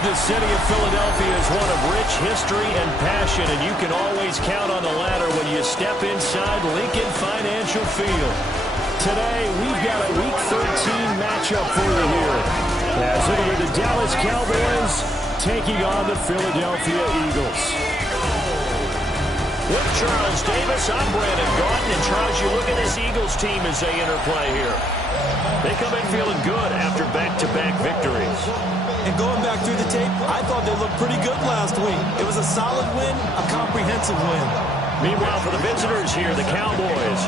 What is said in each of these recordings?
The city of Philadelphia is one of rich history and passion, and you can always count on the ladder when you step inside Lincoln Financial Field. Today, we've got a Week 13 matchup for you here, as it'll be the Dallas Cowboys taking on the Philadelphia Eagles. With Charles Davis, I'm Brandon Gaudin, and Charles, you look at this Eagles team as they interplay here. They come in feeling good after back-to-back victories. And going back through the tape, I thought they looked pretty good last week. It was a solid win, a comprehensive win. Meanwhile, for the visitors here, the Cowboys.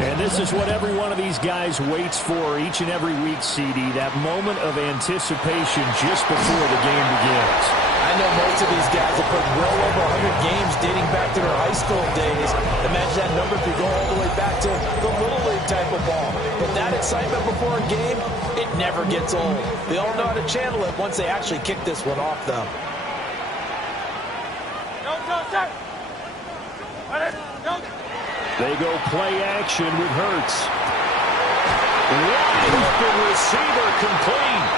And this is what every one of these guys waits for each and every week, CD, that moment of anticipation just before the game begins. I know most of these guys have played well over 100 games dating back to their high school days. Imagine that number could go all the way back to the Little League type of ball. But that excitement before a game, it never gets old. They all know how to channel it once they actually kick this one off, though. They go play action with Hurts. Wide open receiver complete.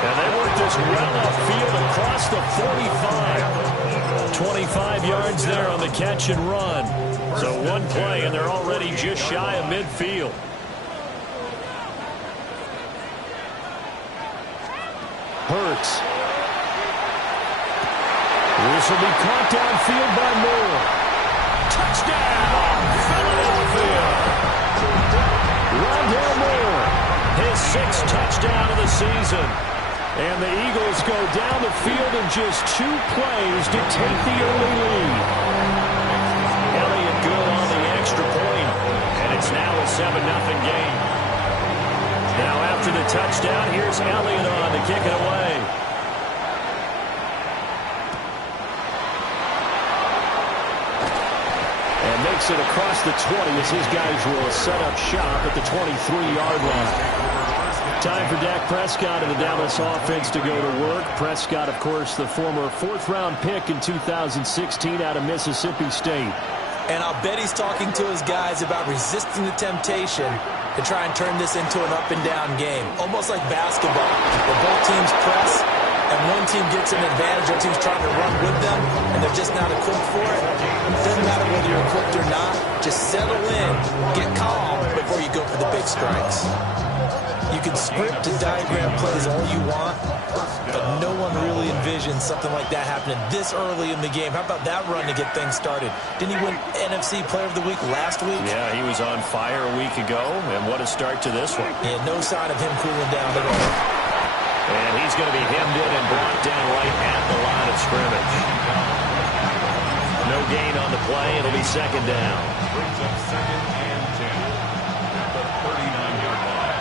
And they work this well upfield across the 45. 25 yards there on the catch and run. So one play, and they're already just shy of midfield. Hurts. This will be caught downfield by Moore. Touchdown, Philadelphia. Rondale Moore, his 6th touchdown of the season. And the Eagles go down the field in just 2 plays to take the early lead. Elliott good on the extra point, and it's now a 7-0 game. Now after the touchdown, here's Elliott on to kick it away. And makes it across the 20 as his guys will set up shop at the 23-yard line. Time for Dak Prescott and the Dallas offense to go to work. Prescott, of course, the former 4th-round pick in 2016 out of Mississippi State. And I'll bet he's talking to his guys about resisting the temptation to try and turn this into an up-and-down game. Almost like basketball, where both teams press, and one team gets an advantage, the other team's trying to run with them, and they're just not equipped for it. It doesn't matter whether you're equipped or not. Just settle in, get calm before you go for the big strikes. You can script and diagram plays all you want, but no one really envisions something like that happening this early in the game. How about that run to get things started? Didn't he win NFC Player of the Week last week? Yeah, he was on fire a week ago, and what a start to this one. Yeah, no sign of him cooling down at all. And he's going to be hemmed in and brought down right at the line of scrimmage. No gain on the play. It'll be 2nd down. Brings up 2nd and 10 at the 39-yard line.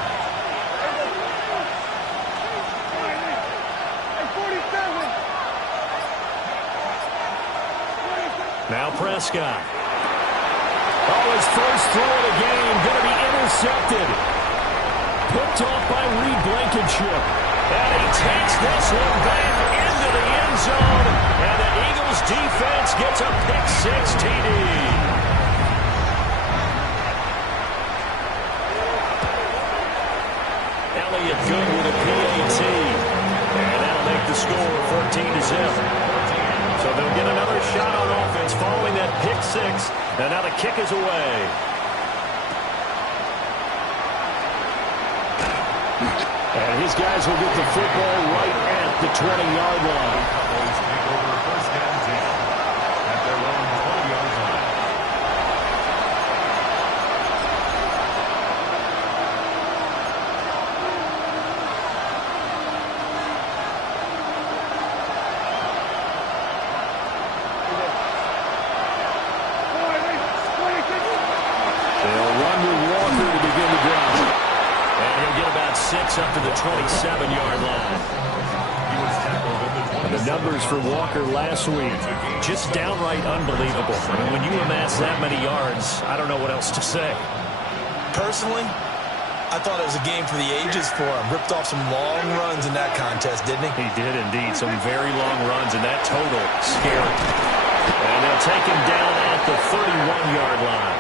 Now Prescott. Oh, his first throw of the game going to be intercepted. Picked off by Reed Blankenship. And he takes this one back into the end zone. And the Eagles defense gets a pick-6 TD. Elliott good with a PAT. And that'll make the score 14-0. So they'll get another shot on offense following that pick-6. And now the kick is away. And his guys will get the football right at the 20-yard line. Cowboys take over 1st and 10 at their own 20-yard line. They'll run with Walker to begin the drive. And he'll get about 6 up to the 27-yard line. And the numbers for Walker last week, just downright unbelievable. I mean, when you amass that many yards, I don't know what else to say. Personally, I thought it was a game for the ages for him. Ripped off some long runs in that contest, didn't he? He did indeed. Some very long runs, and that total scary. And they'll take him down at the 31-yard line.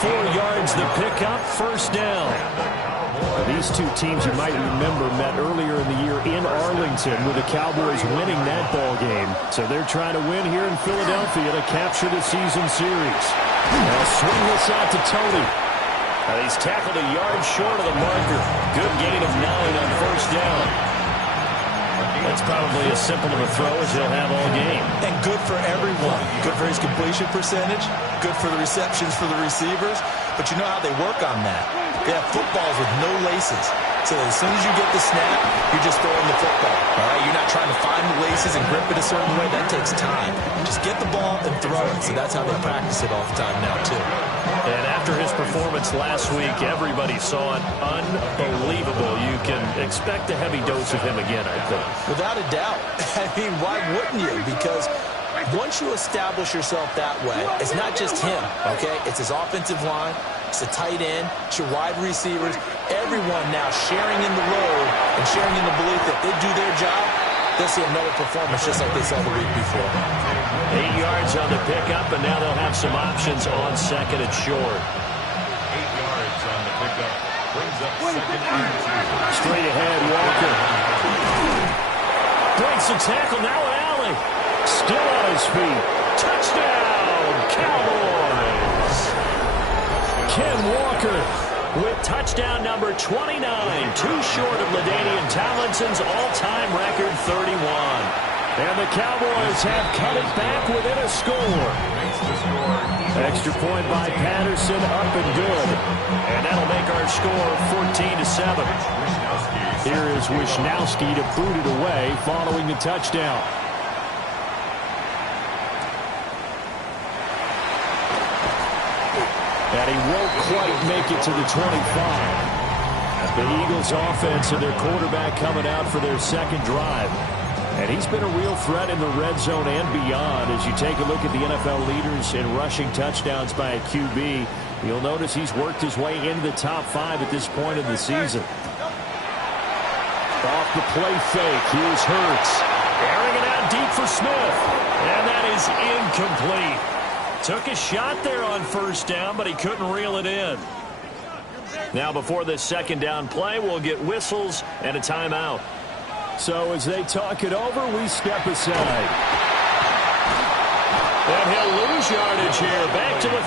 4 yards the pickup, 1st down. These two teams, you might remember, met earlier in the year in Arlington with the Cowboys winning that ball game. So they're trying to win here in Philadelphia to capture the season series. They'll swing this out to Tony. He's tackled a yard short of the marker. Good gain of 9 on first down. That's probably as simple of a throw as he'll have all game. And good for everyone. Good for his completion percentage. Good for the receptions for the receivers. But you know how they work on that. They have footballs with no laces. So as soon as you get the snap, you're just throwing the football. All right? You're not trying to find the laces and grip it a certain way. That takes time. Just get the ball and throw it. So that's how they practice it all the time now, too. And after his performance last week, everybody saw it unbelievable. You can expect a heavy dose of him again, I think. Without a doubt. I mean, why wouldn't you? Because once you establish yourself that way, it's not just him, okay? It's his offensive line. It's the tight end. It's your wide receivers. Everyone now sharing in the load and sharing in the belief that they do their job, they'll see another performance just like they saw the week before. 8 yards on the pickup, and now they'll have some options on second and short. 8 yards on the pickup. Brings up second and 2. Straight ahead, Walker. Breaks the tackle, now an alley. Still on his feet. Touchdown, Cowboys. Ken Walker with touchdown number 29. Too short of LaDainian Tomlinson's all-time record 31. And the Cowboys have cut it back within a score. Extra point by Patterson, up and good. And that'll make our score 14-7. Here is Wisnowski to boot it away following the touchdown. And he won't quite make it to the 25. The Eagles offense and their quarterback coming out for their second drive. And he's been a real threat in the red zone and beyond. As you take a look at the NFL leaders in rushing touchdowns by a QB, you'll notice he's worked his way into the top 5 at this point of the season. Off the play fake, here's Hurts. Airing it out deep for Smith. And that is incomplete. Took a shot there on first down, but he couldn't reel it in. Now before this second down play, we'll get whistles and a timeout. So as they talk it over, we step aside. And he'll lose yardage here. Back to the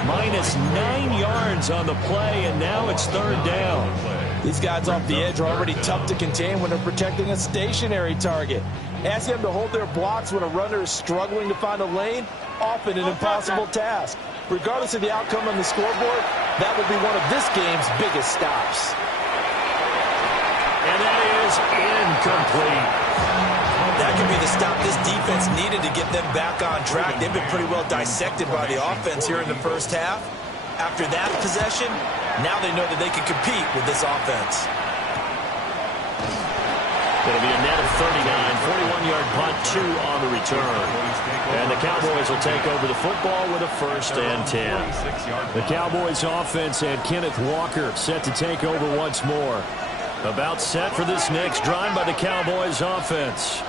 15. Minus 9 yards on the play, and now it's third down. These guys off the edge are already tough to contain when they're protecting a stationary target. Ask them to hold their blocks when a runner is struggling to find a lane, often an impossible task. Regardless of the outcome on the scoreboard, that will be one of this game's biggest stops. And that is incomplete. That could be the stop this defense needed to get them back on track. They've been pretty well dissected by the offense here in the first half. After that possession, now they know that they can compete with this offense. It'll be a net of 39, 41-yard punt, 2 on the return. And the Cowboys will take over the football with a first and 10. The Cowboys offense and Kenneth Walker set to take over once more. About set for this next drive by the Cowboys offense.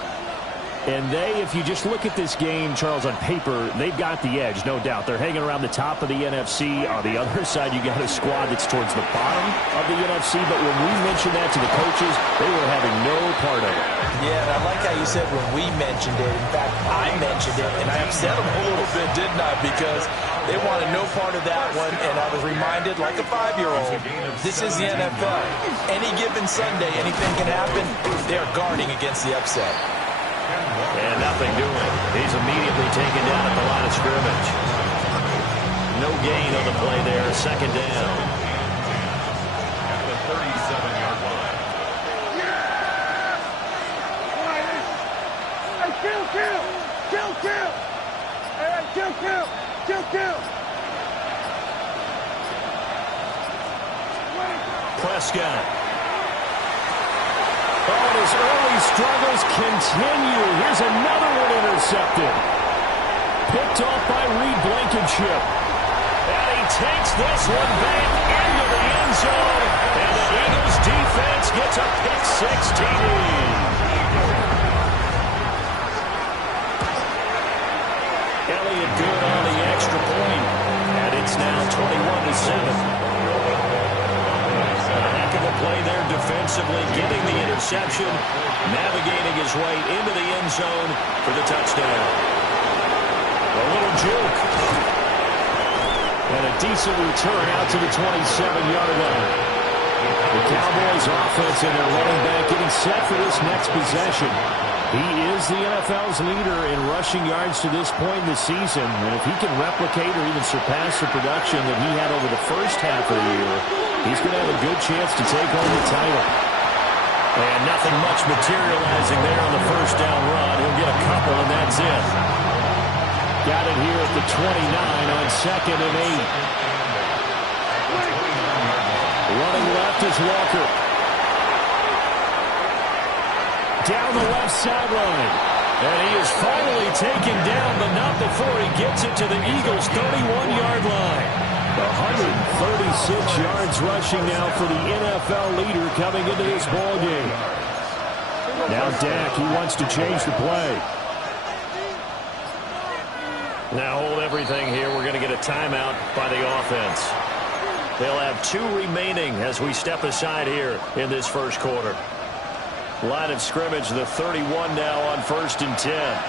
And they, if you just look at this game, Charles, on paper, they've got the edge, no doubt. They're hanging around the top of the NFC. On the other side, you got a squad that's towards the bottom of the NFC. But when we mentioned that to the coaches, they were having no part of it. Yeah, and I like how you said when we mentioned it. In fact, I mentioned it, and I upset them a little bit, didn't I? Because they wanted no part of that one, and I was reminded, like a 5-year-old, this is the NFL. Any given Sunday, anything can happen. They are guarding against the upset. And nothing doing. He's immediately taken down at the line of scrimmage. No gain on the play there. Second down. At the 37-yard line. Prescott. Oh, and his early struggles continue. Here's another one intercepted. Picked off by Reed Blankenship. And he takes this one back into the end zone. And the Eagles defense gets a pick-6 TD. Elliott good on the extra point. And it's now 21-7. defensively, getting the interception, navigating his way into the end zone for the touchdown. A little juke. And a decent return out to the 27-yard line. The Cowboys offense and their running back getting set for this next possession. He is the NFL's leader in rushing yards to this point in the season. And if he can replicate or even surpass the production that he had over the first half of the year, he's going to have a good chance to take home the title. And nothing much materializing there on the first down run. He'll get a couple, and that's it. Got it here at the 29 on 2nd and 8. Running left is Walker. Down the left sideline. And he is finally taken down, but not before he gets it to the Eagles' 31-yard line. 136 yards rushing now for the NFL leader coming into this ballgame. Now Dak, he wants to change the play. Now hold everything here. We're going to get a timeout by the offense. They'll have 2 remaining as we step aside here in this first quarter. Line of scrimmage, the 31 now on 1st and 10.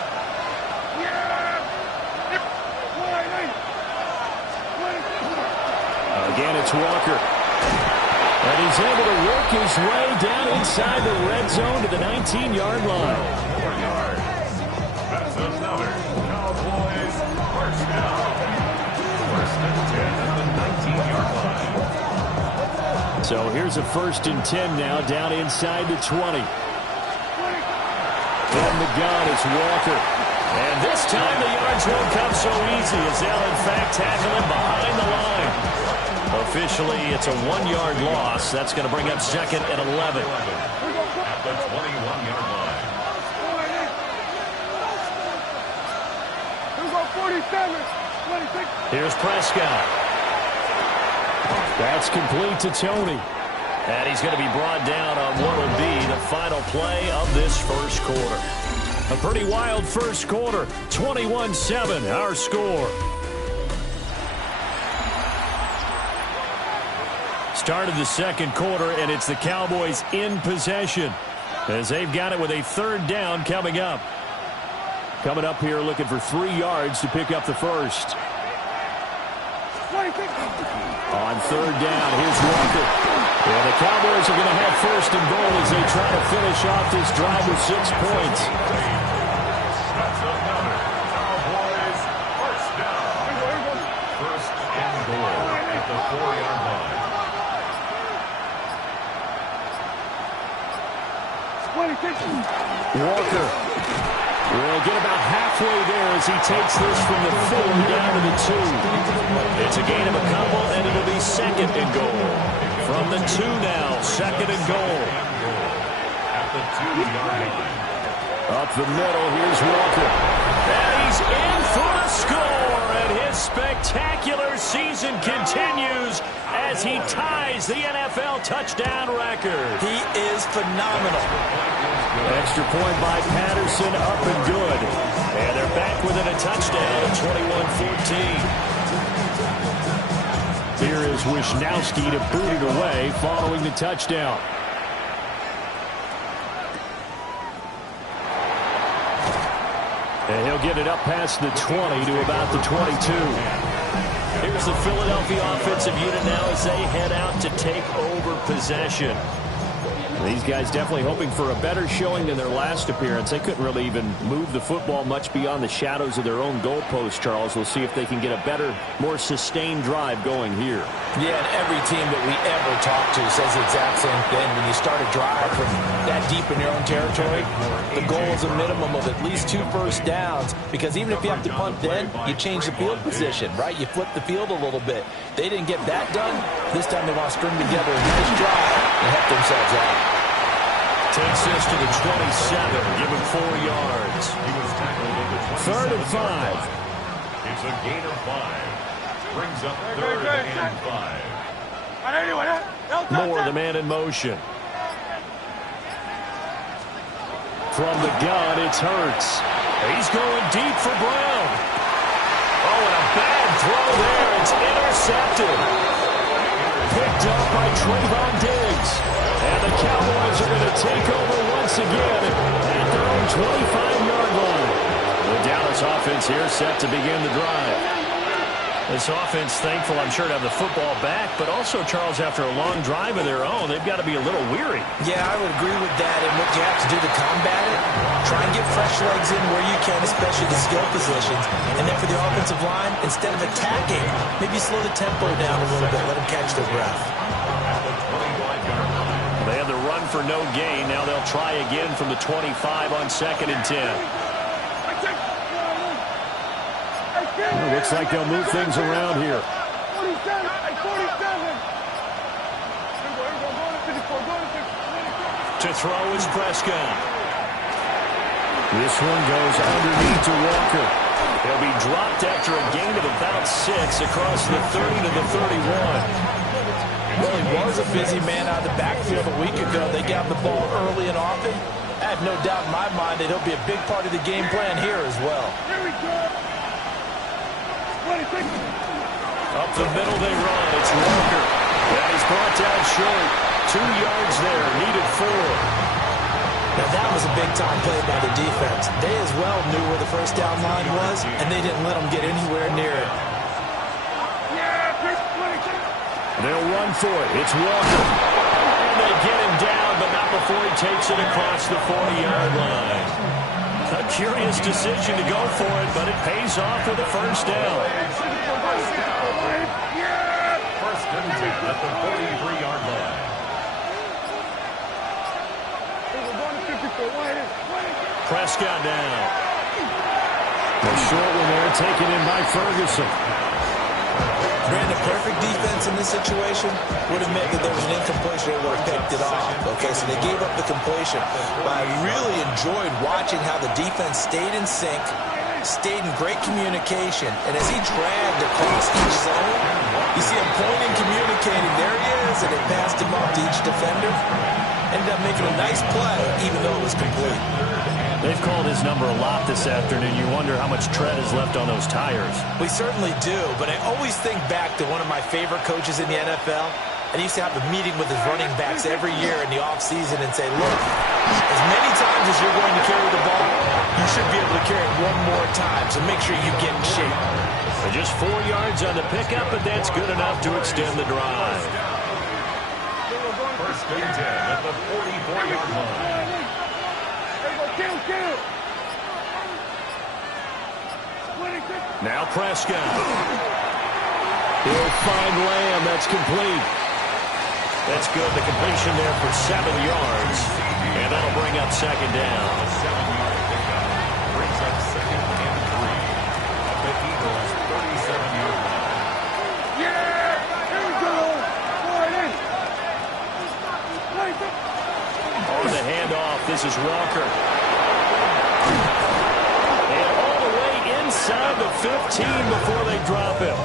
Again, it's Walker. And he's able to work his way down inside the red zone to the 19-yard line. 4 yards. That's another Cowboys first down. 1st and 10 at the 19-yard line. So here's a 1st and 10 now down inside the 20. From the gun, it's Walker. And this time the yards won't come so easy as they'll in fact tackle him behind the line. Officially, it's a 1-yard loss. That's going to bring up 2nd and 11. At the 21-yard line. Here's Prescott. That's complete to Tony. And he's going to be brought down on what will be the final play of this first quarter. A pretty wild first quarter. 21-7, our score. Start of the second quarter, and it's the Cowboys in possession as they've got it with a 3rd down coming up. Coming up here looking for 3 yards to pick up the first. On 3rd down, here's Walker. And the Cowboys are going to have 1st and goal as they try to finish off this drive with 6 points. That's another Cowboys first down. 1st and goal at the 4-yard line. Walker will get about halfway there as he takes this from the 4 down to the 2. It's a gain of a couple, and it'll be 2nd and goal. From the 2 now, 2nd and goal. At the 2-yard line. Up the middle, here's Walker. And he's in for the score, and his spectacular season continues as he ties the NFL touchdown record. He is phenomenal. Extra point by Patterson, up and good. And they're back within a touchdown at 21-14. Here is Wisnowski to boot it away following the touchdown. And he'll get it up past the 20 to about the 22. Here's the Philadelphia offensive unit now as they head out to take over possession. These guys definitely hoping for a better showing than their last appearance. They couldn't really even move the football much beyond the shadows of their own goalpost, Charles. We'll see if they can get a better, more sustained drive going here. Yeah, and every team that we ever talk to says the exact same thing. When you start a drive from that deep in your own territory, the goal is a minimum of at least 2 first downs, because even if you have to punt then, you change the field position, right? You flip the field a little bit. They didn't get that done. This time they want to string together a nice drive and help themselves out. Takes this to the 27, give him 4 yards. He was tackled at the 3rd and 5. It's a gain of 5. Brings up 3rd and 5. Moore, the man in motion. From the gun, it's Hurts. He's going deep for Brown. Oh, and a bad throw there. It's intercepted. Picked up by Trayvon Diggs. And the Cowboys take over once again at their own 25-yard line. The Dallas offense here set to begin the drive. This offense thankful, I'm sure, to have the football back, but also, Charles, after a long drive of their own, they've got to be a little weary. Yeah, I would agree with that. And what you have to do to combat it, try and get fresh legs in where you can, especially the skill positions. And then for the offensive line, instead of attacking, maybe slow the tempo down a little bit, let them catch their breath. They have the run for no gain. Now they'll try again from the 25 on 2nd and 10. Well, looks like they'll move things around here. To throw is Prescott. This one goes underneath to Walker. He'll be dropped after a gain of about 6 across the 30 to the 31. Well, he was a busy man out of the backfield a week ago. They got the ball early and often. I have no doubt in my mind that he'll be a big part of the game plan here as well. Up the middle they run. It's Walker. And he's brought down short. 2 yards there. Needed 4. Now that was a big-time play by the defense. They as well knew where the first down line was, and they didn't let them get anywhere near it. They'll run for it. It's Walker. And they get him down, but not before he takes it across the 40-yard line. A curious decision to go for it, but it pays off with a first down. First and 10 at the 43-yard line. Prescott down. The short one there taken in by Ferguson. Brandon, perfect defense in this situation would have meant that there was an incompletion. They would have picked it off. Okay, so they gave up the completion. But I really enjoyed watching how the defense stayed in sync, stayed in great communication. And as he dragged across each zone, you see him pointing, communicating. There he is, and they passed him off to each defender. Ended up making a nice play, even though it was complete. They've called his number a lot this afternoon. You wonder how much tread is left on those tires. We certainly do, but I always think back to one of my favorite coaches in the NFL, and he used to have a meeting with his running backs every year in the offseason and say, look, as many times as you're going to carry the ball, you should be able to carry it one more time, so make sure you get in shape. So just 4 yards on the pickup, but that's good enough to extend the drive. First and 10 at the 44-yard line. Now Prescott. He'll find Lamb. That's complete. That's good. The completion there for 7 yards. And that'll bring up 2nd down. A 7-yard pickup brings up 2nd and 3 at the Eagles' 37-yard line. Here we go. On the handoff, this is Walker. And all the way inside the 15 before they drop him.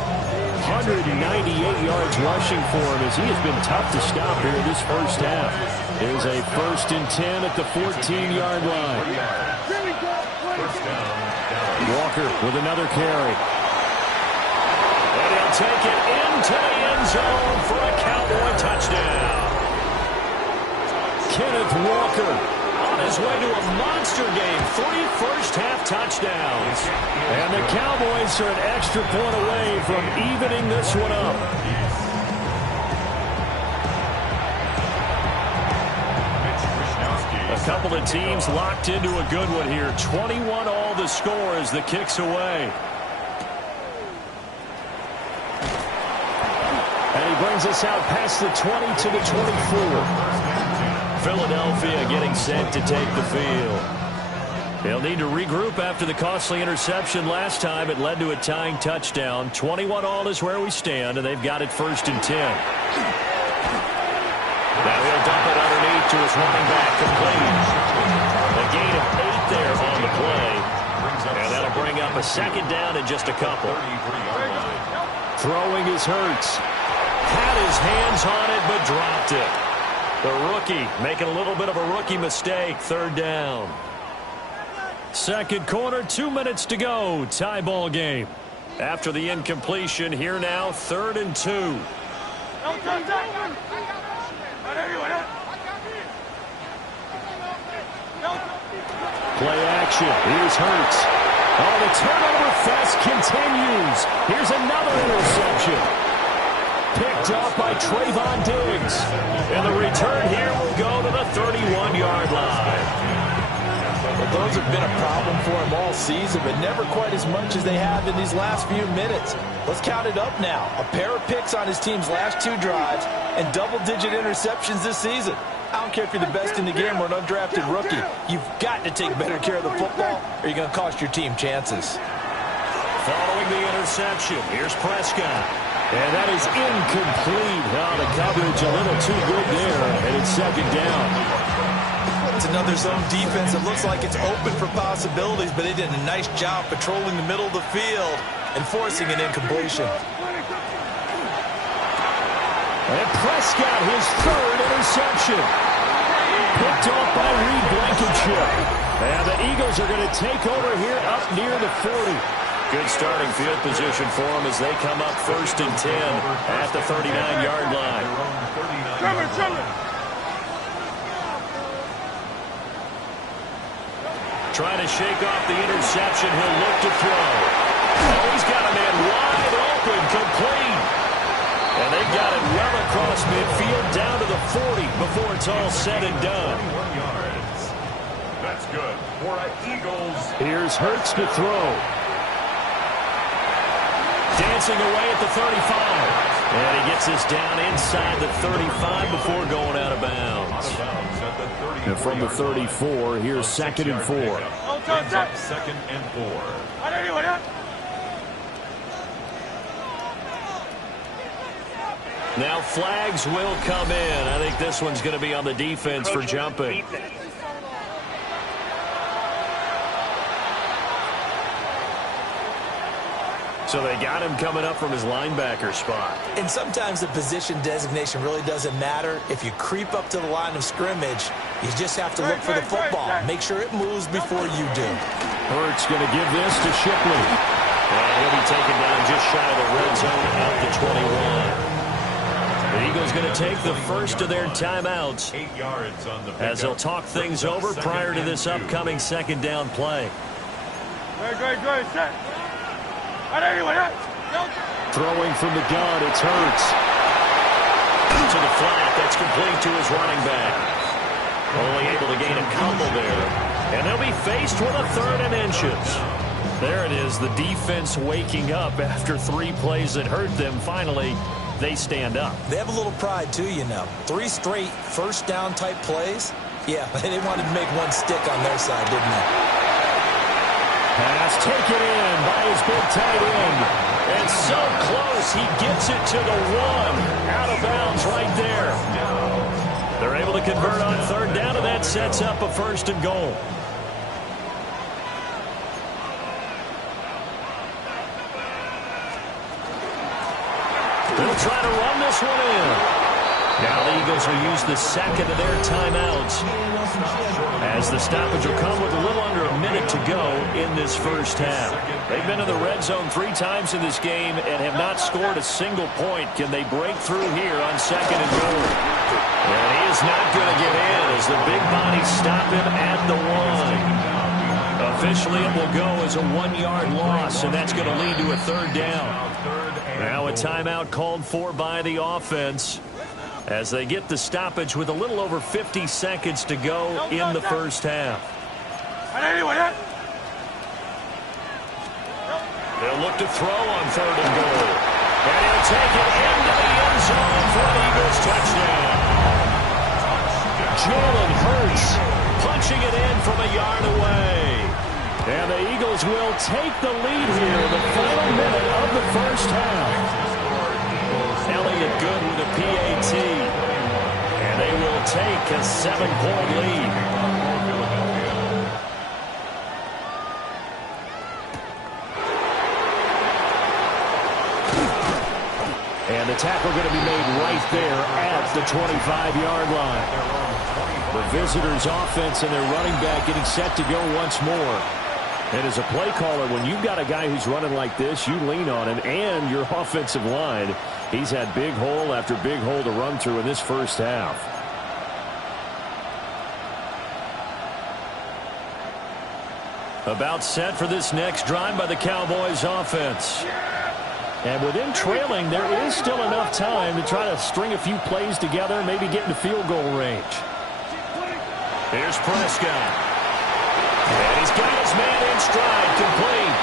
198 yards rushing for him as he has been tough to stop here this first half. There's a 1st and 10 at the 14-yard line. First down. Walker with another carry. And he'll take it into the end zone for a Cowboy touchdown. Kenneth Walker on his way to a monster game. 3 first-half touchdowns. And the Cowboys are an extra point away from evening this one up. A couple of teams locked into a good one here. 21 all the score as the kick's away. And he brings us out past the 20 to the 24. Philadelphia getting set to take the field. They'll need to regroup after the costly interception last time. It led to a tying touchdown. 21 all is where we stand, and they've got it 1st and 10. Now he'll dump it underneath to his running back, complete. A gain of 8 there on the play. And that'll bring up a 2nd down in just a couple. Throwing is Hurts. Had his hands on it, but dropped it. The rookie making a little bit of a rookie mistake. 3rd down. Second quarter, 2 minutes to go. Tie ball game. After the incompletion, here now, 3rd and 2. Play action. Here's Hurts. Oh, the turnover fest continues. Here's another interception. Picked off by Trayvon Diggs. And the return here will go to the 31-yard line. Well, those have been a problem for him all season, but never quite as much as they have in these last few minutes. Let's count it up now. A pair of picks on his team's last 2 drives and double-digit interceptions this season. I don't care if you're the best in the game or an undrafted rookie. You've got to take better care of the football or you're going to cost your team chances. Following the interception, here's Prescott. And that is incomplete. Oh, the coverage a little too good there, and it's second down. It's another zone defense. It looks like it's open for possibilities, but they did a nice job patrolling the middle of the field and forcing an incompletion. And Prescott, his 3rd interception. Picked off by Reed Blankenship. And the Eagles are going to take over here up near the 40. Good starting field position for them as they come up 1st and 10 at the 39-yard line. Trying to shake off the interception. He'll look to throw. Oh, he's got a man wide open, complete. And they got it well across midfield down to the 40 before it's all said and done. 21 yards. That's good for the Eagles. Here's Hurts to throw. Dancing away at the 35. And he gets this down inside the 35 before going out of bounds. And from the 34, here's 2nd and 4. Brings up 2nd and 4. Now flags will come in. I think this one's going to be on the defense for jumping. So they got him coming up from his linebacker spot. And sometimes the position designation really doesn't matter. If you creep up to the line of scrimmage, you just have to look for the football. Make sure it moves before you do. Hurts going to give this to Shipley. And he'll be taken down just shy of the red zone at the 21. The Eagles going to take the first of their timeouts 8 yards on the as they'll talk things over prior to this upcoming 2nd down play. Throwing from the gun, it's Hurts. To the flat, that's complete to his running back. Only able to gain a couple there. And they'll be faced with a 3rd and inches. There it is, the defense waking up after 3 plays that hurt them. Finally, they stand up. They have a little pride, too, you know. 3 straight first down type plays. Yeah, they wanted to make one stick on their side, didn't they? Pass taken in by his big tight end. And so close, he gets it to the 1. Out of bounds right there. They're able to convert on 3rd down, and that sets up a 1st and goal. They'll try to run this one in. Now the Eagles will use the 2nd of their timeouts as the stoppage will come with a little under a minute to go in this first half. They've been in the red zone 3 times in this game and have not scored a single point. Can they break through here on 2nd and goal? And he is not going to get in as the big bodies stop him at the 1. Officially, it will go as a 1-yard loss, and that's going to lead to a 3rd down. Now a timeout called for by the offense as they get the stoppage with a little over 50 seconds to go in the first half. They'll look to throw on 3rd and goal. And he'll take it into the end zone for an Eagles touchdown. Jalen Hurts punching it in from a yard away. And the Eagles will take the lead here in the final minute of the first half. Elliott good with a PAT. And they will take a 7-point lead. And the tackle going to be made right there at the 25-yard line. The visitors' offense and their running back getting set to go once more. And as a play caller, when you've got a guy who's running like this, you lean on him and your offensive line. He's had big hole after big hole to run through in this first half. About set for this next drive by the Cowboys offense. And within trailing, there is still enough time to try to string a few plays together and maybe get into field goal range. Here's Prescott. And he's got his man in stride, complete.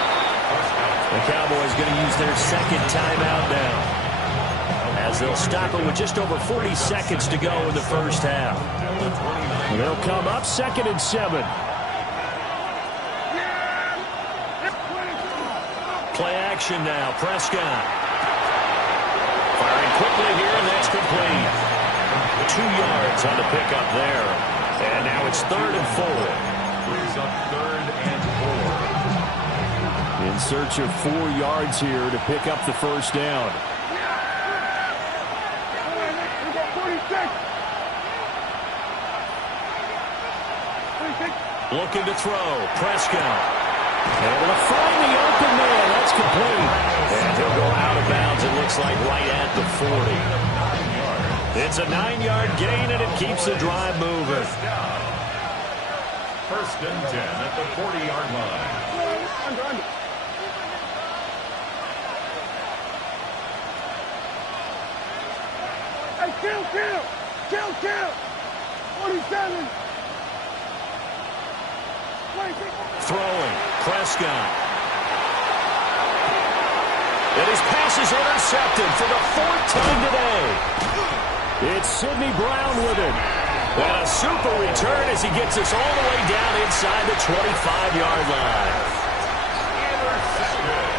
The Cowboys going to use their second timeout now, as they'll stop it with just over 40 seconds to go in the first half. They'll come up 2nd and 7. Play action now. Prescott firing quickly here, and that's complete. 2 yards on the pickup there. And now it's 3rd and 4. Brings up 3rd and 4. In search of 4 yards here to pick up the first down. Looking to throw. Prescott. Able to find the open man. That's complete. And he'll go out of bounds, it looks like, right at the 40. It's a 9-yard gain, and it keeps the drive moving. 1st and 10 at the 40-yard line. Hey, kill! 47! Throwing. Prescott. And his pass is intercepted for the 4th time today. It's Sidney Brown with it. And a super return as he gets us all the way down inside the 25-yard line. Intercepted.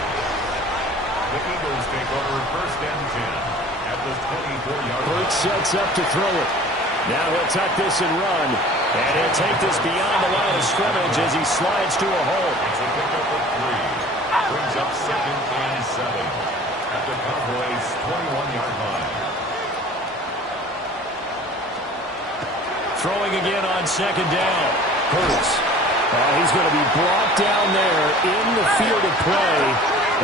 The Eagles take over 1st and 10 at the 24-yard line. Hurts sets up to throw it. Now he'll tuck this and run. And he'll take this beyond the line of scrimmage as he slides to a hole. It's a pickup of 3. Brings up 2nd and 7 at the Cowboys' 21-yard line. Throwing again on 2nd down. Hurts. He's going to be brought down there in the field of play.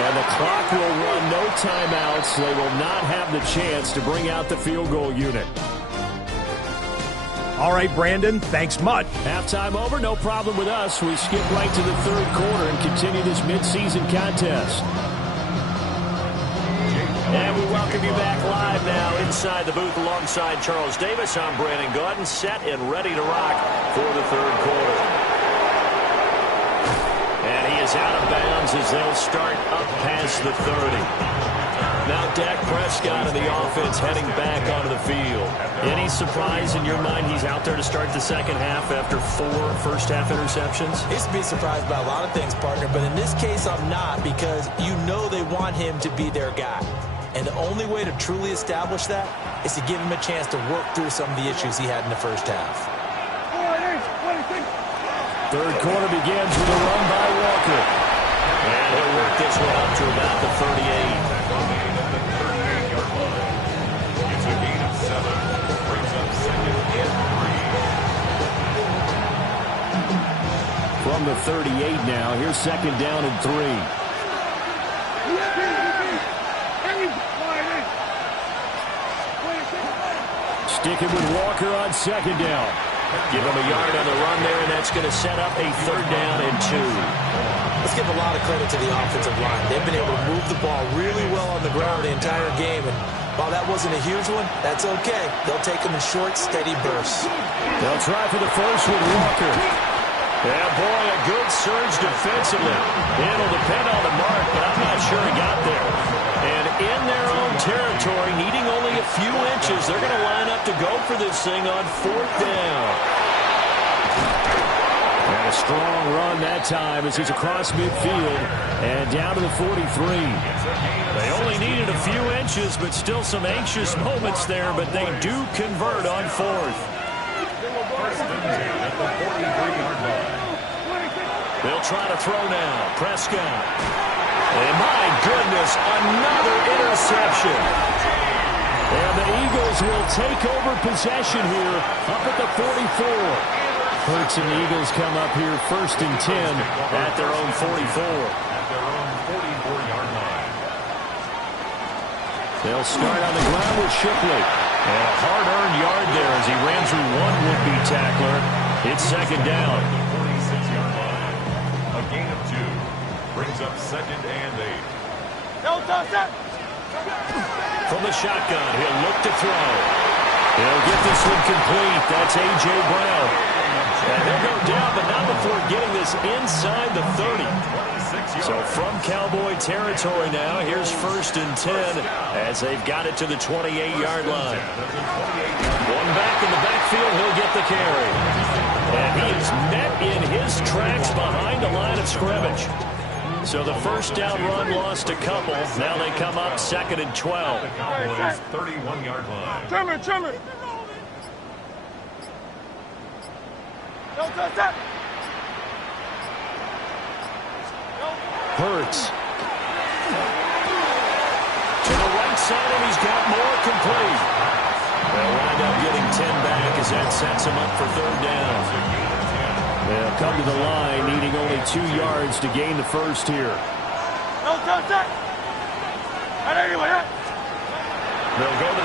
And the clock will run no timeouts. They will not have the chance to bring out the field goal unit. All right, Brandon, thanks much. Halftime over, no problem with us. We skip right to the 3rd quarter and continue this midseason contest. And we welcome you back live now inside the booth alongside Charles Davis. I'm Brandon Gaudin, set and ready to rock for the 3rd quarter. And he is out of bounds as they'll start up past the 30. Now Dak Prescott and the offense heading back onto the field. Any surprise in your mind he's out there to start the second half after 4 first-half interceptions? Used to be surprised by a lot of things, partner, but in this case I'm not, because you know they want him to be their guy. And the only way to truly establish that is to give him a chance to work through some of the issues he had in the first half. 3rd quarter begins with a run by Walker. And he'll work this one up to about the 38. It's a gain of 7. Brings up 2nd and 3. From the 38 now, here's 2nd down and 3. Sticking with Walker on 2nd down. Give him a yard on the run there, and that's going to set up a 3rd down and 2. Let's give a lot of credit to the offensive line. They've been able to move the ball really well on the ground the entire game, and while that wasn't a huge one, that's okay. They'll take them in short, steady bursts. They'll try for the first with Walker. Yeah, boy, a good surge defensively. It'll depend on the mark, but I'm not sure he got there. And in their own territory, needing only a few inches, they're going to line up to go for this thing on 4th down. And a strong run that time as he's across midfield and down to the 43. They only needed a few inches, but still some anxious moments there, but they do convert on 4th. 1st and 10 at the 43-yard line. They'll try to throw now. Prescott. And my goodness, another interception. And the Eagles will take over possession here up at the 44. Hurts and the Eagles come up here 1st and 10 at their own 44. At their own 44-yard line. They'll start on the ground with Shipley. And a hard-earned yard there as he ran through one would-be tackler. It's 2nd down. gain of 2. Brings up 2nd and 8. From the shotgun, he'll look to throw. He'll get this one complete. That's A.J. Brown. And he'll go down, but not before getting this inside the 30. So from Cowboy territory now, here's 1st and 10 as they've got it to the 28-yard line. One back in the backfield, he'll get the carry. And he is met in his tracks behind the line of scrimmage. So the first down run lost a couple. Now they come up 2nd and 12. The Cowboys' 31-yard line. Trim it. Hurts. To the right side, and he's got more complete. They'll wind up getting 10 back as that sets him up for 3rd down. They'll come to the line, needing only 2 yards to gain the first here. They'll go to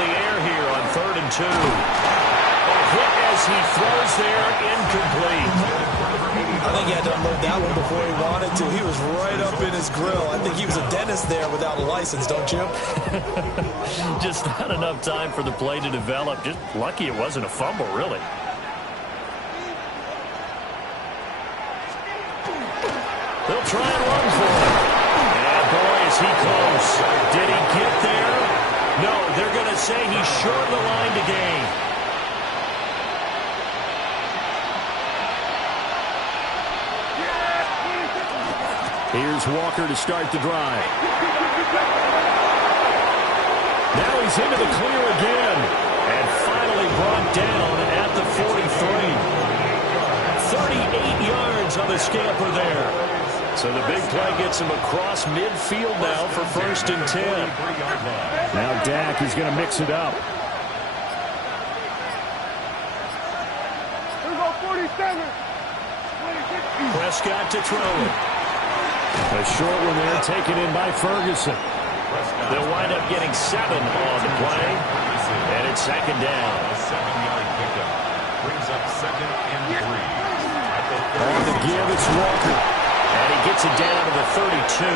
the air here on 3rd and 2. A hit as he throws there, incomplete. I think he had to unload that one before he wanted to. He was right up in his grill. I think he was a dentist there without a license, don't you? Just not enough time for the play to develop. Just lucky it wasn't a fumble, really. They'll try and run for him. And boy, is he close. Did he get there? No, they're going to say he's short of the line to gain. Here's Walker to start the drive. Now he's into the clear again. And finally brought down at the 43. 38 yards on the scamper there. So the big play gets him across midfield now for 1st and 10. Now Dak is going to mix it up. Here we go, 47. Prescott to throw it. A short one there taken in by Ferguson. They'll wind up getting 7 on the play. And it's 2nd down. A 7-yard pickup. Brings up 2nd and 3. On the give, it's Walker. And he gets it down to the 32.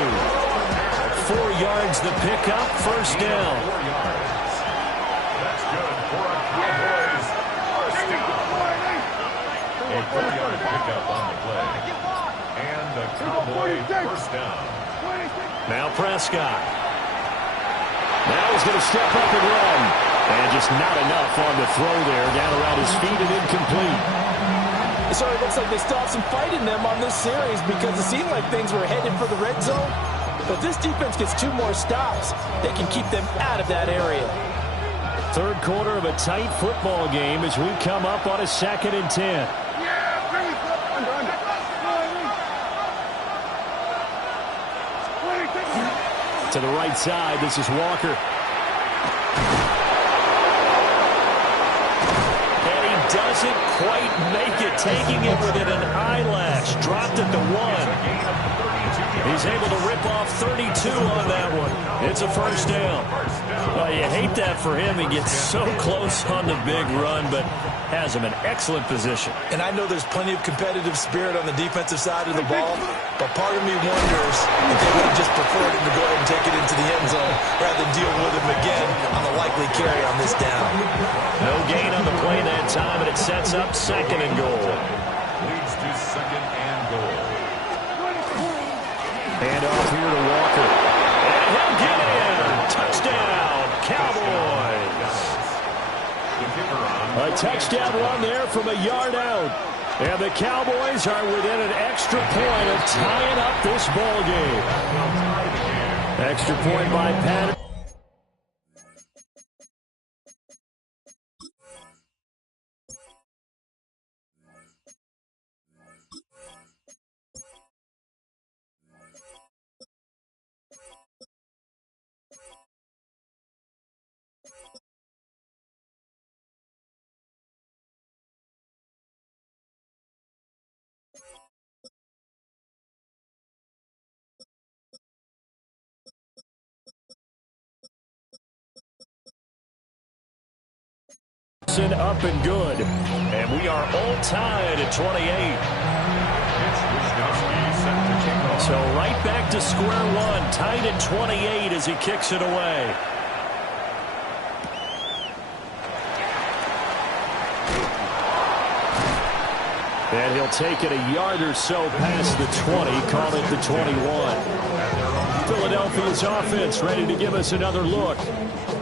4 yards the pickup, 1st down. 4 yards. That's good for a Cowboys first down. A 4-yard pickup on the play. And the Cowboy first down. Now Prescott. Now he's going to step up and run. And just not enough on the throw there. Down around his feet and incomplete. It sort of looks like they stopped some fight in them on this series because it seemed like things were headed for the red zone. But this defense gets 2 more stops. They can keep them out of that area. 3rd quarter of a tight football game as we come up on a 2nd and 10. To the right side, this is Walker. And he doesn't quite make it, taking it within an eyelash. Dropped it to 1. He's able to rip off 32 on that one. It's a 1st down. Well, you hate that for him. He gets so close on the big run, but has him in excellent position. And I know there's plenty of competitive spirit on the defensive side of the ball, but part of me wonders if they would have just preferred him to go ahead and take it into the end zone rather than deal with him again on the likely carry on this down. No gain on the play that time, and it sets up 2nd and goal. Leads to 2nd and goal. Hand off here to Walker. And he'll get in. Touchdown, Cowboys. A touchdown run there from a yard out. And the Cowboys are within an extra point of tying up this ball game. Extra point by Patterson. Up and good. And we are all tied at 28. Mitch Wisnowski set to So right back to square one, tied at 28 as he kicks it away. And he'll take it a yard or so past the 20, call it the 21. Philadelphia's offense ready to give us another look.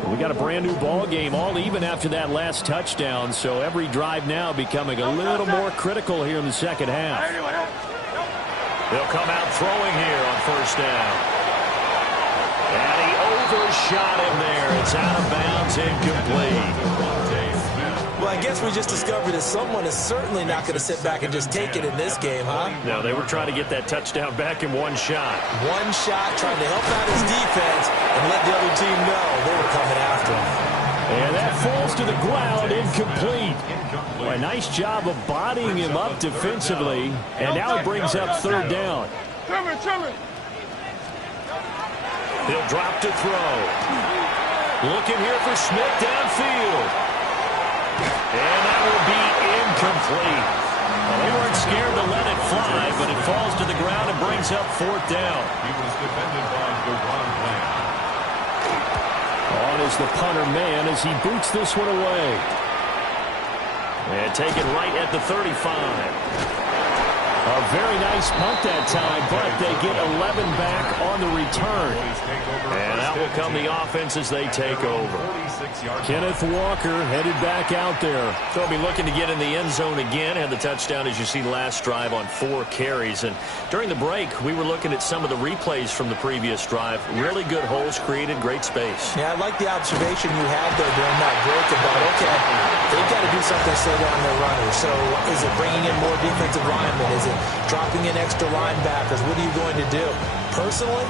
We got a brand new ball game, all even after that last touchdown, so every drive now becoming a little more critical here in the second half. They'll come out throwing here on first down. And he overshot him there. It's out of bounds, incomplete. Well, I guess we just discovered that someone is certainly not going to sit back and just take it in this game, huh? No, they were trying to get that touchdown back in one shot. One shot, trying to help out his defense and let the other team know they were coming after him. And that falls to the ground, incomplete. Well, a nice job of bodying him up defensively, and now it brings up third down. He'll drop to throw. Looking here for Smith downfield. And that will be incomplete. Well, they weren't scared to let it fly, but it falls to the ground and brings up fourth down. He was defended by the wrong man. On is the punter man as he boots this one away. And taken right at the 35. A very nice punt that time, but they get 11 back on the return. And out will come the offense as they take over. Kenneth Walker headed back out there. They'll be looking to get in the end zone again. Had the touchdown, as you see, last drive on 4 carries. And during the break, we were looking at some of the replays from the previous drive. Really good holes created, great space. Yeah, I like the observation you had there during that break about, okay, they've got to do something to slow down their runners. So is it bringing in more defensive linemen? Is it dropping in extra linebackers? What are you going to do? Personally,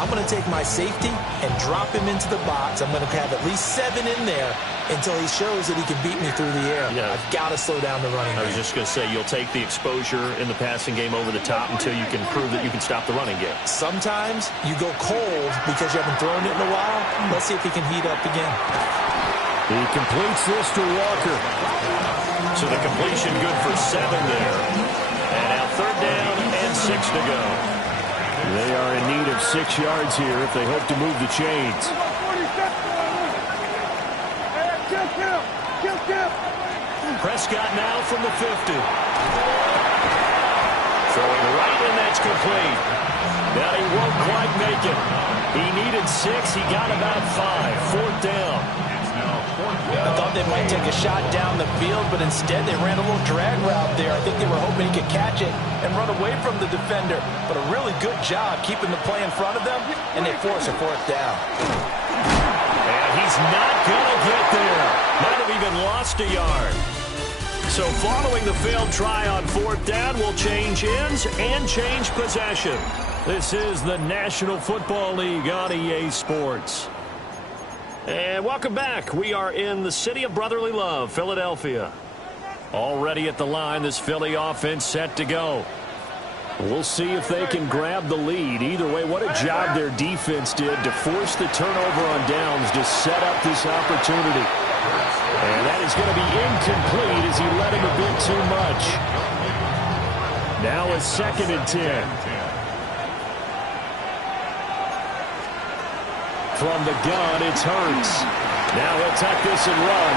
I'm going to take my safety and drop him into the box. I'm going to have at least 7 in there until he shows that he can beat me through the air. Yeah. I've got to slow down the running game. I was just going to say, you'll take the exposure in the passing game over the top until you can prove that you can stop the running game. Sometimes you go cold because you haven't thrown it in a while. Let's see if he can heat up again. He completes this to Walker. So the completion good for 7 there. And now third down and 6 to go. They are in need of 6 yards here if they hope to move the chains. Prescott now from the 50. Throwing right, and that's complete. Now he won't quite make it. He needed 6. He got about 5. Fourth down. I thought they might take a shot down the field, but instead they ran a little drag route there. I think they were hoping he could catch it and run away from the defender. But a really good job keeping the play in front of them, and they force a fourth down. And he's not going to get there. Might have even lost a yard. So following the failed try on fourth down, we'll change ends and change possession. This is the National Football League on EA Sports. And welcome back. We are in the city of brotherly love, Philadelphia. Already at the line, this Philly offense set to go. We'll see if they can grab the lead. Either way, what a job their defense did to force the turnover on downs to set up this opportunity. And that is going to be incomplete as he let him a bit too much. Now a 2nd and 10. From the gun, it's Hurts. Now he'll tuck this and run.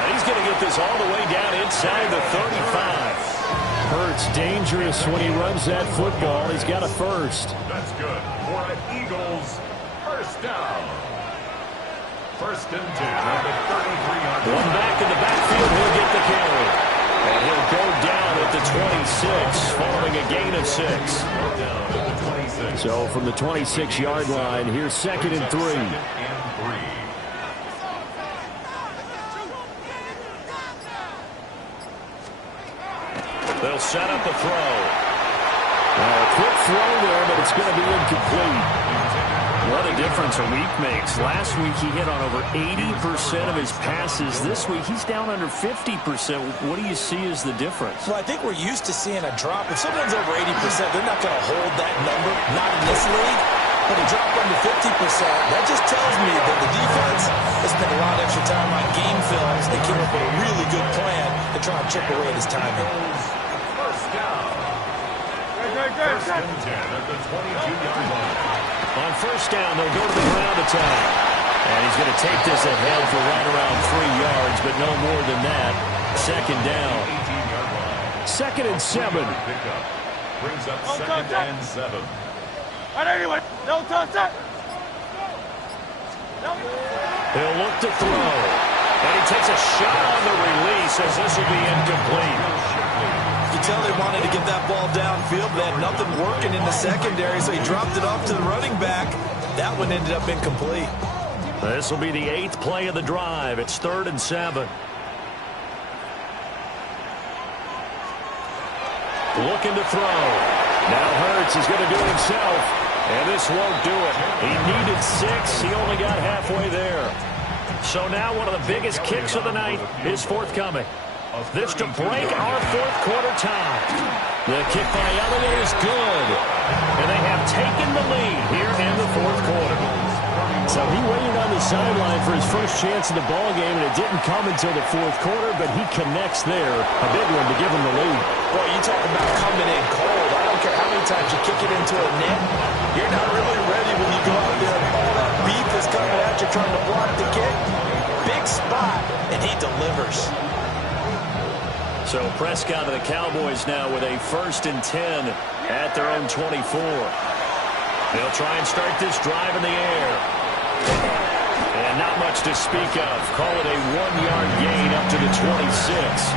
And he's going to get this all the way down inside the 35. Hurts dangerous when he runs that football. He's got a first. That's good for an Eagles first down. 1st and 10 at the 33-yard line. One back in the backfield. He'll get the carry. And he'll go down at the 26, following a gain of 6. Down at the 26. So from the 26-yard line, here's 2nd and 3. They'll set up a throw. A quick throw there, but it's going to be incomplete. What a difference a week makes. Last week he hit on over 80% of his passes. This week he's down under 50%. What do you see as the difference? Well, I think we're used to seeing a drop. If someone's over 80%, they're not going to hold that number, not in this league. But a drop under 50%, that just tells me that the defense has spent a lot of extra time on game films. They came up with a really good plan to try and chip away at his timing. First down. First and 10 at the 22-yard line. On first down, they'll go to the ground attack. And he's going to take this ahead for right around 3 yards, but no more than that. Second down. 18-yard line. Second and 7. Pickup brings up second and 7. All right, anyway, no touch that. He'll look to throw. And he takes a shot on the release as this will be incomplete. You tell they wanted to get that ball downfield. They had nothing working in the secondary, so he dropped it off to the running back. That one ended up incomplete. This will be the 8th play of the drive. It's 3rd and 7. Looking to throw. Now Hurts is going to do it himself. And this won't do it. He needed 6. He only got halfway there. So now one of the biggest kicks of the night is forthcoming. This to break our 4th quarter tie. The kick by Elliott is good. And they have taken the lead here in the 4th quarter. So he waited on the sideline for his first chance in the ball game, and it didn't come until the 4th quarter, but he connects there. A big one to give him the lead. Boy, you talk about coming in cold. I don't care how many times you kick it into a net. You're not really ready when you go out there and all that beef is coming at you trying to block the kick. Big spot, and he delivers. So Prescott and the Cowboys now with a 1st and 10 at their own 24. They'll try and start this drive in the air. And not much to speak of. Call it a 1-yard gain up to the 26.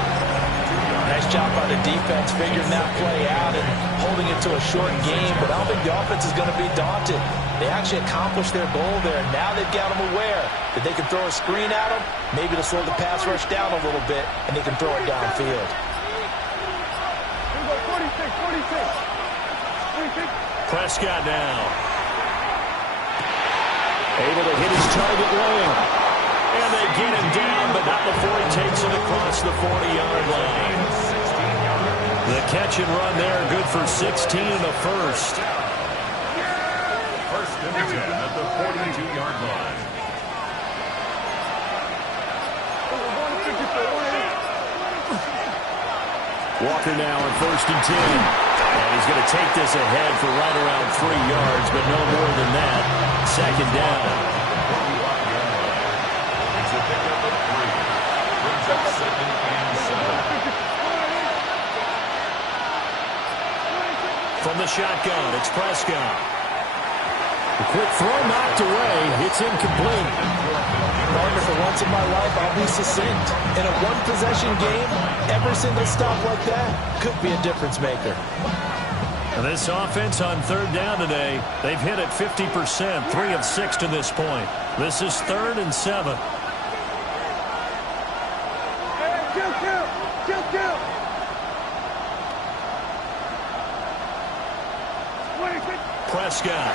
Nice job by the defense figuring that play out and holding it to a short game. But I don't think the offense is going to be daunted. They actually accomplished their goal there. Now they've got them aware that they can throw a screen at them. Maybe to slow the pass rush down a little bit, and they can throw it downfield. 46. Prescott now. Able to hit his target well. And they get him down, but not before he takes it across the 40-yard line. The catch and run there, good for 16 and a first. First and 10 at the 42-yard line. Walker now on 1st and 10. And he's going to take this ahead for right around 3 yards, but no more than that. Second down. It's a pickup of 3. Brings up second and 7. From the shotgun, it's Prescott. The quick throw knocked away. It's incomplete. Partner, for once in my life, I'll be succinct. In a one-possession game, every single stop like that could be a difference maker. And this offense on 3rd down today, they've hit it 50%, 3 of 6 to this point. This is 3rd and 7. Kill. Prescott.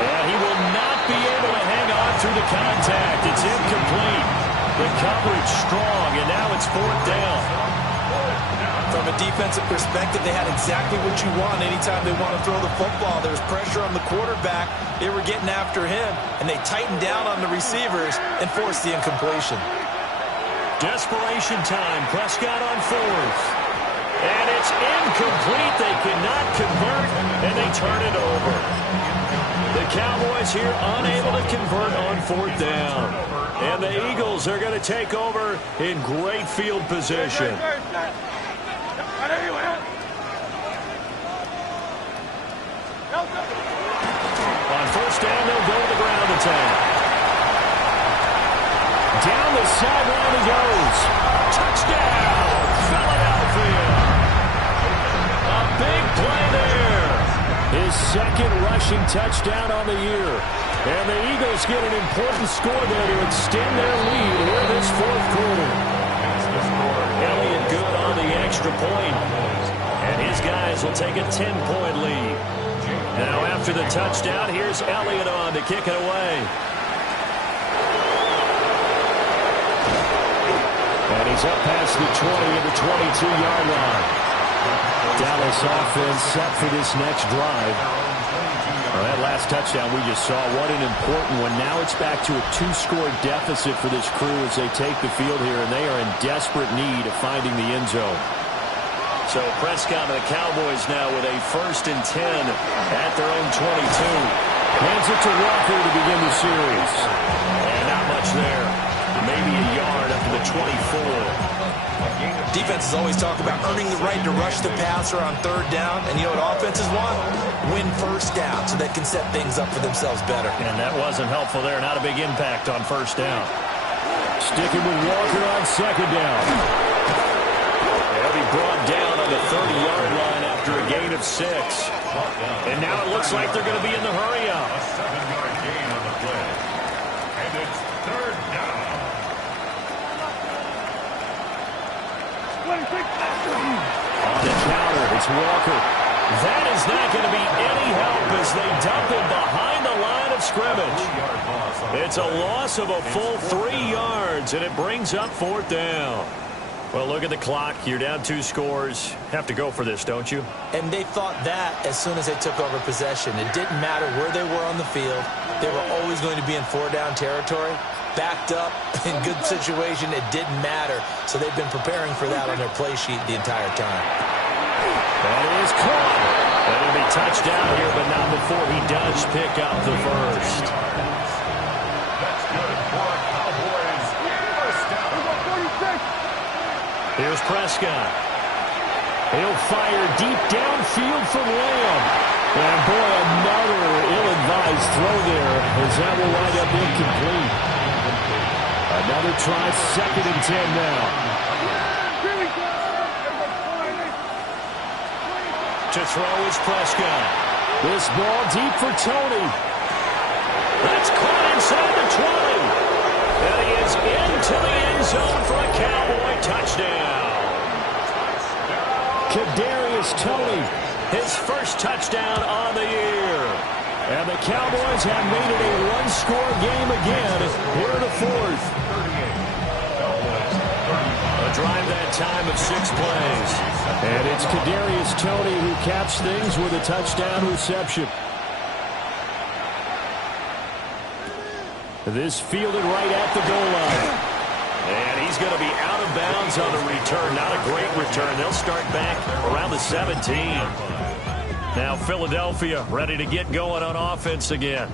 And he will not be able to hang on through the contact. It's incomplete. The coverage strong, and now it's 4th down. From a defensive perspective, they had exactly what you want anytime they want to throw the football. There was pressure on the quarterback. They were getting after him, and they tightened down on the receivers and forced the incompletion. Desperation time. Prescott on 4th. And it's incomplete. They cannot convert, and they turn it over. The Cowboys here unable to convert on 4th down. And the Eagles are going to take over in great field position. On 1st down, they'll go to the ground attack. Down the sideline he goes. Touchdown, Philadelphia. A big play there. His 2nd rushing touchdown on the year. And the Eagles get an important score there to extend their lead in this 4th quarter. Elliott good on the extra point. And his guys will take a 10-point lead. Now after the touchdown, here's Elliott on to kick it away. And he's up past the 20 at the 22-yard line. Dallas offense set for this next drive. Well, that last touchdown we just saw, what an important one. Now it's back to a 2-score deficit for this crew as they take the field here, and they are in desperate need of finding the end zone. So Prescott and the Cowboys now with a 1st and 10 at their own 22. Hands it to Walker to begin the series. And not much there. Maybe a yard up to the 24. Defenses always talk about earning the right to rush the passer on 3rd down. And you know what offenses want? Win 1st down so they can set things up for themselves better. And that wasn't helpful there. Not a big impact on 1st down. Sticking with Walker on 2nd down. They'll be brought down on the 30-yard line after a gain of 6. And now it looks like they're going to be in the hurry-up. A 7-yard gain on the play. And it's 3rd down. On the counter, it's Walker. That is not going to be any help as they dump him behind the line of scrimmage. It's a loss of a full 3 yards, and it brings up 4th down. Well, look at the clock. You're down 2 scores. Have to go for this, don't you? And they thought that as soon as they took over possession. It didn't matter where they were on the field. They were always going to be in 4-down territory. Backed up, in good situation, it didn't matter. So they've been preparing for that on their play sheet the entire time. That is caught. That'll be touchdown here, but not before he does pick up the 1st. That's good for a Cowboys 1st down. Here's Prescott. He'll fire deep downfield from Lamb. And boy, another ill-advised throw there, as that will wind up incomplete. Another try, 2nd and 10 now. To throw is Prescott. This ball deep for Tony. That's caught inside the 20. And he is into the end zone for a Cowboy touchdown. Kadarius Toney, his 1st touchdown on the year. And the Cowboys have made it a 1-score game again here in the 4th. A drive that time of 6 plays. And it's Kadarius Toney who caps things with a touchdown reception. This fielded right at the goal line. And he's going to be out of bounds on the return. Not a great return. They'll start back around the 17. Now Philadelphia ready to get going on offense again.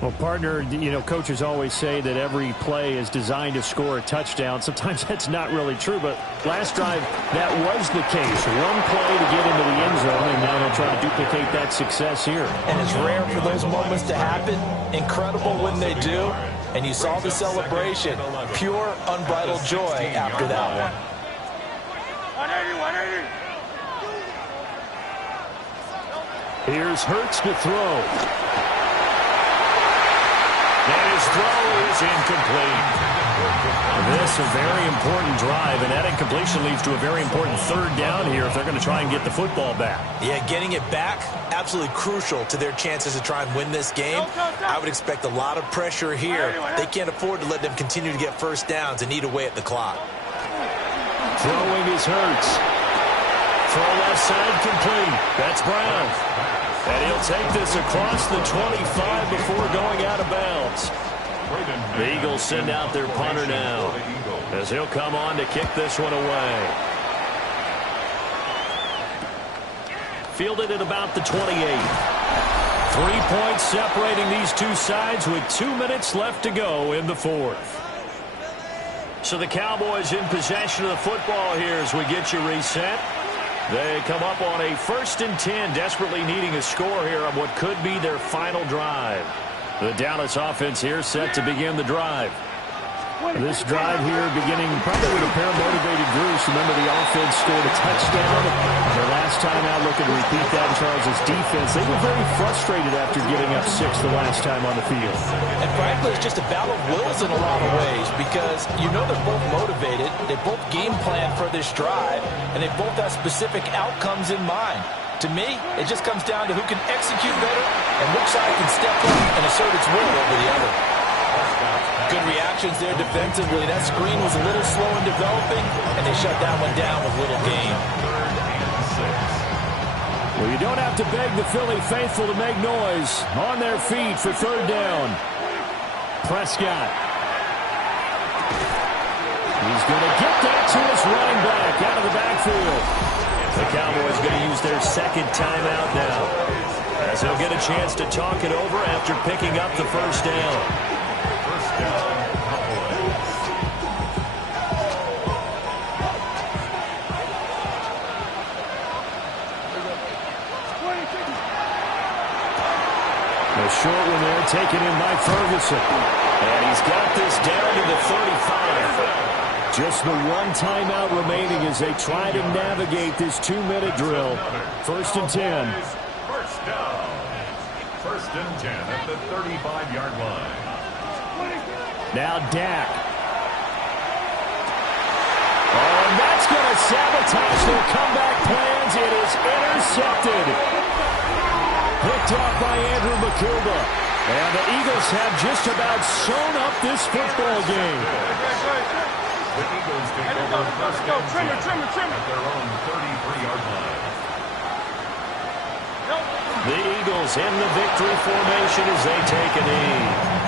Well, partner, you know, coaches always say that every play is designed to score a touchdown. Sometimes that's not really true, but last drive, that was the case. One play to get into the end zone, and now they'll try to duplicate that success here. And it's rare for those moments to happen. Incredible when they do. And you saw the celebration. Pure, unbridled joy after that one. 180, 180. Here's Hurts to throw. And his throw is incomplete. This a very important drive, and that incompletion leads to a very important 3rd down here if they're going to try and get the football back. Yeah, getting it back, absolutely crucial to their chances to try and win this game. I would expect a lot of pressure here. They can't afford to let them continue to get 1st downs and eat away at the clock. Throwing is Hurts. Throw left side complete. That's Brown. And he'll take this across the 25 before going out of bounds. The Eagles send out their punter now, as he'll come on to kick this one away. Fielded at about the 28. 3 points separating these two sides with 2 minutes left to go in the 4th. So the Cowboys in possession of the football here as we get you reset. They come up on a 1st and 10, desperately needing a score here on what could be their final drive. The Dallas offense here set to begin the drive. This drive here beginning probably with a pair of motivated Bruce. Remember, the offense scored a touchdown. Their last time out, looking to repeat that in Charles' defense. They were very frustrated after giving up 6 the last time on the field. And frankly, it's just a battle of wills in a lot of ways because you know they're both motivated. They both game plan for this drive, and they both have specific outcomes in mind. To me, it just comes down to who can execute better and which side can step up and assert its will over the other. Good reactions there defensively. That screen was a little slow in developing, and they shut that one down with little gain. Well, you don't have to beg the Philly faithful to make noise. On their feet for 3rd down. Prescott. He's going to get that to his running back out of the backfield. The Cowboys going to use their second timeout now, as they'll get a chance to talk it over after picking up the first down. First down, Cowboys. A short one there, taken in by Ferguson. And he's got this down to the 35. Just the one timeout remaining as they try to navigate this 2-minute drill. First and 10. First down. First and 10 at the 35-yard line. Now Dak. Oh, and that's going to sabotage their comeback plans. It is intercepted. Picked off by Andrew McCulba. And the Eagles have just about sewn up this football game. The Eagles take over first and 10 at their own 33-yard line. The Eagles in the victory formation as they take a knee.